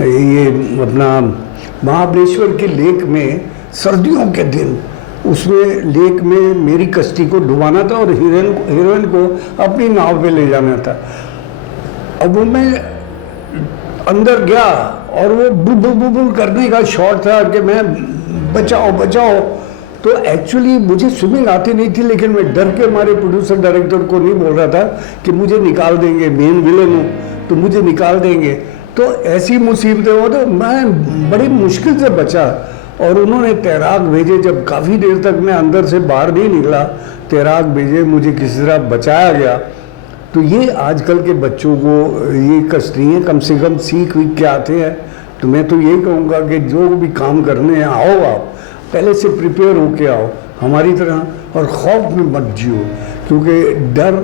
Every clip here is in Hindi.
ये अपना महाबलेश्वर के लेक में सर्दियों के दिन उसमें लेक में मेरी कश्ती को डुबाना था और हीरोइन को अपनी नाव पे ले जाना था। अब वो मैं अंदर गया और वो बुल करने का शॉट था कि मैं बचाओ बचाओ। तो एक्चुअली मुझे स्विमिंग आती नहीं थी, लेकिन मैं डर के हमारे प्रोड्यूसर डायरेक्टर को नहीं बोल रहा था कि मुझे निकाल देंगे, मेन विलन हूँ तो मुझे निकाल देंगे। तो ऐसी मुसीबतें हो तो मैं बड़ी मुश्किल से बचा और उन्होंने तैराक भेजे। जब काफ़ी देर तक मैं अंदर से बाहर नहीं निकला, तैराक भेजे, मुझे किसी तरह बचाया गया। तो ये आजकल के बच्चों को ये कश्तियाँ कम से कम सीख के आते हैं। तो मैं तो यही कहूँगा कि जो भी काम करने आओ आप पहले से प्रिपेयर होके आओ हमारी तरह, और खौफ में मत जियो, क्योंकि डर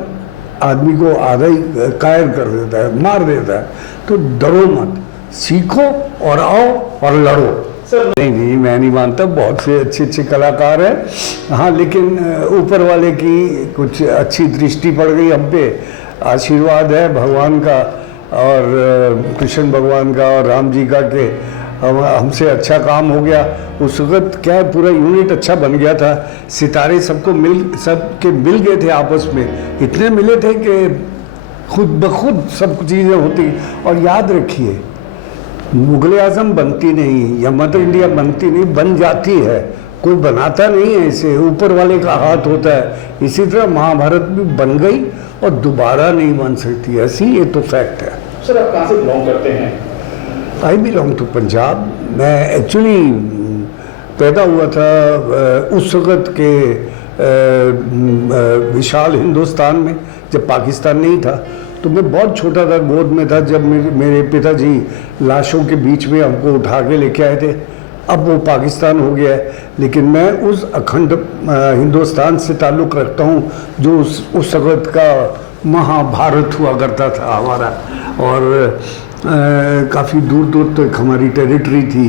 आदमी को आधा ही कायर कर देता है, मार देता है। तो डरो मत, सीखो और आओ और लड़ो। नहीं, मैं नहीं मानता, बहुत से अच्छे अच्छे कलाकार हैं। हाँ, लेकिन ऊपर वाले की कुछ अच्छी दृष्टि पड़ गई हम पे, आशीर्वाद है भगवान का और कृष्ण भगवान का और राम जी का कि हमसे अच्छा काम हो गया। उस वक्त क्या पूरा यूनिट अच्छा बन गया था, सितारे सबके मिल गए थे आपस में, इतने मिले थे कि खुद ब खुद सब चीज़ें होती। और याद रखिए, मुगल आजम बनती नहीं या मदर इंडिया बनती नहीं, बन जाती है, कोई बनाता नहीं है इसे, ऊपर वाले का हाथ होता है। इसी तरह महाभारत भी बन गई और दोबारा नहीं बन सकती, ऐसी ये तो फैक्ट है। सर, आप कहाँ से बिलोंग करते हैं? I belong to Punjab. मैं एक्चुअली पैदा हुआ था उस वक़्त के विशाल हिंदुस्तान में, जब पाकिस्तान नहीं था। तो मैं बहुत छोटा था, गोद में था जब मेरे पिताजी लाशों के बीच में हमको उठा के लेके आए थे। अब वो पाकिस्तान हो गया है, लेकिन मैं उस अखंड हिंदुस्तान से ताल्लुक़ रखता हूँ जो उस वक़्त का महाभारत हुआ करता था हमारा। और काफ़ी दूर दूर तक हमारी टेरिटरी थी।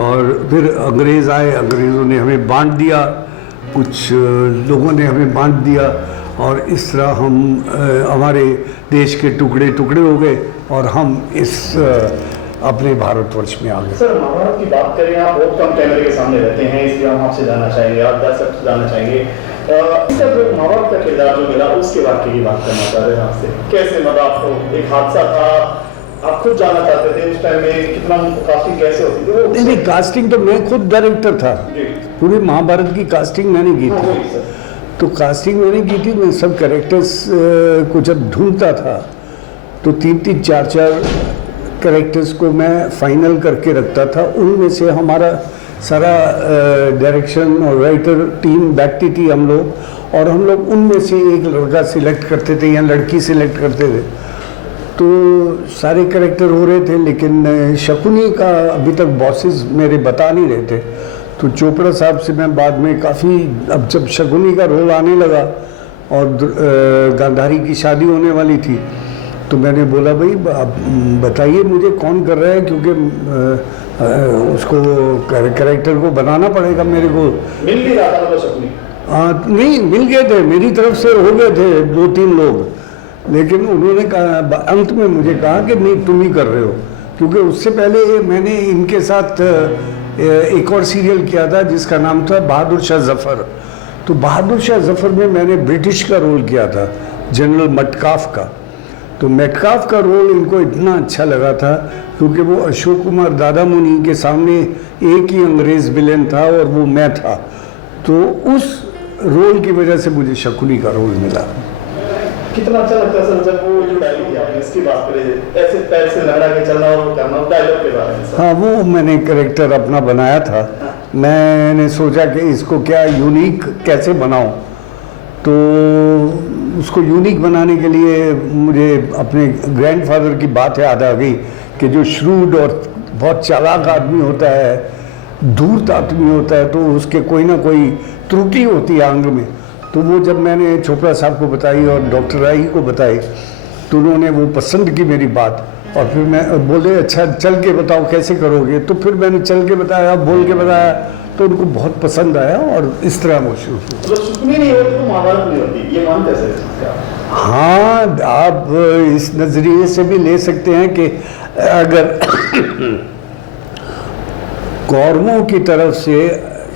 और फिर अंग्रेज़ आए, अंग्रेज़ों ने हमें बांट दिया, कुछ लोगों ने हमें बांट दिया, और इस तरह हम हमारे देश के टुकड़े टुकड़े हो गए और हम इस अपने भारतवर्ष में आ गए। सर, महाभारत की बात करें, आप बहुत कम कैमरे के सामने रहते हैं, इसलिए हम आपसे जानना चाहेंगे, आप दर्शक से जानना चाहेंगे जो महाभारत का किरदार जो मिला उसके वाक्य की बात करना चाह रहे हैं आपसे। कैसे मतलब आपको एक हादसा था, आप खुद जानना चाहते थे उस टाइम में, कितना कास्टिंग कैसे होती थी? नहीं, कास्टिंग तो मैं खुद डायरेक्टर था, पूरी महाभारत की कास्टिंग मैंने की थी। तो कास्टिंग मैंने की थी, मैं सब कैरेक्टर्स को जब ढूंढता था तो 3-3, 4-4 कैरेक्टर्स को मैं फाइनल करके रखता था। उनमें से हमारा सारा डायरेक्शन और राइटर टीम बैठती थी हम लोग, और हम लोग उनमें से एक लड़का सिलेक्ट करते थे या लड़की सिलेक्ट करते थे। तो सारे कैरेक्टर हो रहे थे, लेकिन शकुनी का अभी तक बॉसेस मेरे बता नहीं रहे थे। तो चोपड़ा साहब से मैं बाद में काफ़ी, अब जब शकुनी का रोल आने लगा और गांधारी की शादी होने वाली थी, तो मैंने बोला भाई आप बताइए मुझे कौन कर रहा है, क्योंकि उसको कैरेक्टर को बनाना पड़ेगा मेरे को। मिल भी रहा था शकुनी? नहीं, मिल गए थे, मेरी तरफ से हो गए थे 2-3 लोग, लेकिन उन्होंने कहा अंत में मुझे कहा कि नहीं तुम ही कर रहे हो, क्योंकि उससे पहले मैंने इनके साथ एक और सीरियल किया था जिसका नाम था बहादुर शाह जफ़र। तो बहादुर शाह जफ़र में मैंने ब्रिटिश का रोल किया था, जनरल मटकाफ का। तो मेटकाफ का रोल इनको इतना अच्छा लगा था क्योंकि वो अशोक कुमार दादामुनि के सामने एक ही अंग्रेज़ विलेन था और वो मैं था। तो उस रोल की वजह से मुझे शकुनी का रोल मिला। कितना अच्छा लगता है सर जब वो जो डायलॉग थी आपने इसकी बात करें, ऐसे पैर से लहरा के चलना और वो करना, डायलॉग के बारे में। हाँ, वो मैंने कैरेक्टर अपना बनाया था। मैंने सोचा कि इसको क्या यूनिक कैसे बनाऊं, तो उसको यूनिक बनाने के लिए मुझे अपने ग्रैंडफादर की बात याद आ गई कि जो श्रूड और बहुत चालाक आदमी होता है, धूर्त आदमी होता है, तो उसके कोई ना कोई त्रुटि होती है अंग में। तो वो जब मैंने चोपड़ा साहब को बताई और डॉक्टर राही को बताई, तो उन्होंने वो पसंद की मेरी बात, और फिर मैं बोले अच्छा चल के बताओ कैसे करोगे। तो फिर मैंने चल के बताया, बोल के बताया, तो उनको बहुत पसंद आया और इस तरह वो शुरू हुआ। शकुनी नहीं होती तो महाभारत नहीं होती, ये मानते हैं? हाँ, आप इस नज़रिए से भी ले सकते हैं कि अगर कौरवों की तरफ से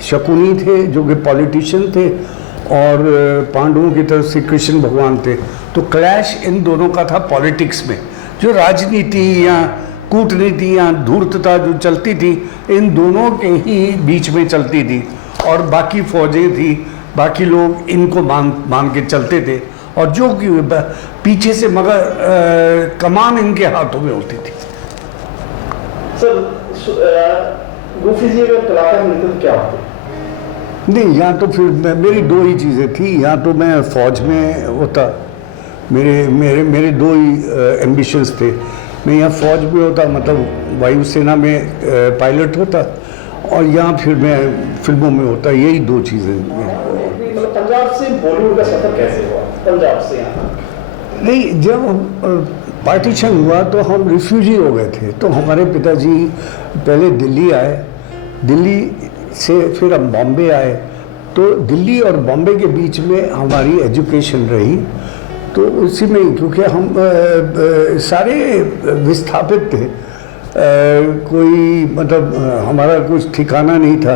शकुनी थे जो कि पॉलिटिशियन थे और पांडवों की तरफ से कृष्ण भगवान थे, तो क्लैश इन दोनों का था पॉलिटिक्स में। जो राजनीति या कूटनीति या धूर्तता जो चलती थी इन दोनों के ही बीच में चलती थी, और बाकी फौजें थी, बाकी लोग इनको मान के चलते थे, और जो कि पीछे से मगर कमान इनके हाथों में होती थी। सर गोफी जी अगर कलाकार मिलते तो क्या होते? नहीं, यहाँ तो फिर मेरी दो ही चीज़ें थी। यहाँ तो मैं फौज में होता, मेरे दो ही एम्बिशंस थे। मैं यहाँ फौज में होता, मतलब वायुसेना में पायलट होता, और यहाँ फिर मैं फिल्मों में होता। यही दो चीज़ें। मतलब पंजाब से बॉलीवुड का सफर कैसे हुआ, पंजाब से यहाँ? नहीं, जब पार्टीशन हुआ तो हम रिफ्यूजी हो गए थे। तो हमारे पिताजी पहले दिल्ली आए, दिल्ली से फिर हम बॉम्बे आए। तो दिल्ली और बॉम्बे के बीच में हमारी एजुकेशन रही। तो उसी में ही, क्योंकि हम सारे विस्थापित थे, कोई मतलब हमारा कुछ ठिकाना नहीं था।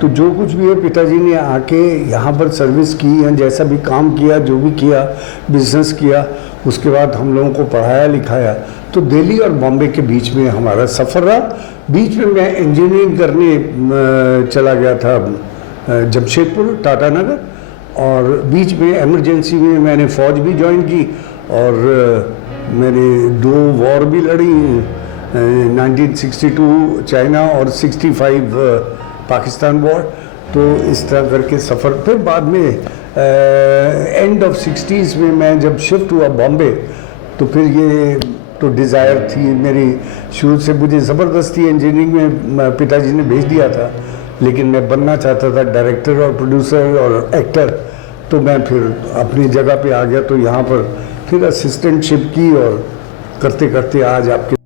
तो जो कुछ भी है, पिताजी ने आके यहाँ पर सर्विस की या जैसा भी काम किया, जो भी किया, बिजनेस किया, उसके बाद हम लोगों को पढ़ाया लिखाया। तो दिल्ली और बॉम्बे के बीच में हमारा सफ़र रहा। बीच में मैं इंजीनियरिंग करने चला गया था जमशेदपुर, टाटा नगर, और बीच में इमरजेंसी में मैंने फ़ौज भी ज्वाइन की, और मैंने 2 वॉर भी लड़ी, 1962 चाइना और 65 पाकिस्तान वॉर। तो इस तरह करके सफ़र। फिर बाद में एंड ऑफ 60s में मैं जब शिफ्ट हुआ बॉम्बे, तो फिर ये तो डिज़ायर थी मेरी शुरू से, मुझे ज़बरदस्ती इंजीनियरिंग में पिताजी ने भेज दिया था, लेकिन मैं बनना चाहता था डायरेक्टर और प्रोड्यूसर और एक्टर। तो मैं फिर अपनी जगह पे आ गया। तो यहाँ पर फिर असिस्टेंटशिप की, और करते करते आज आपके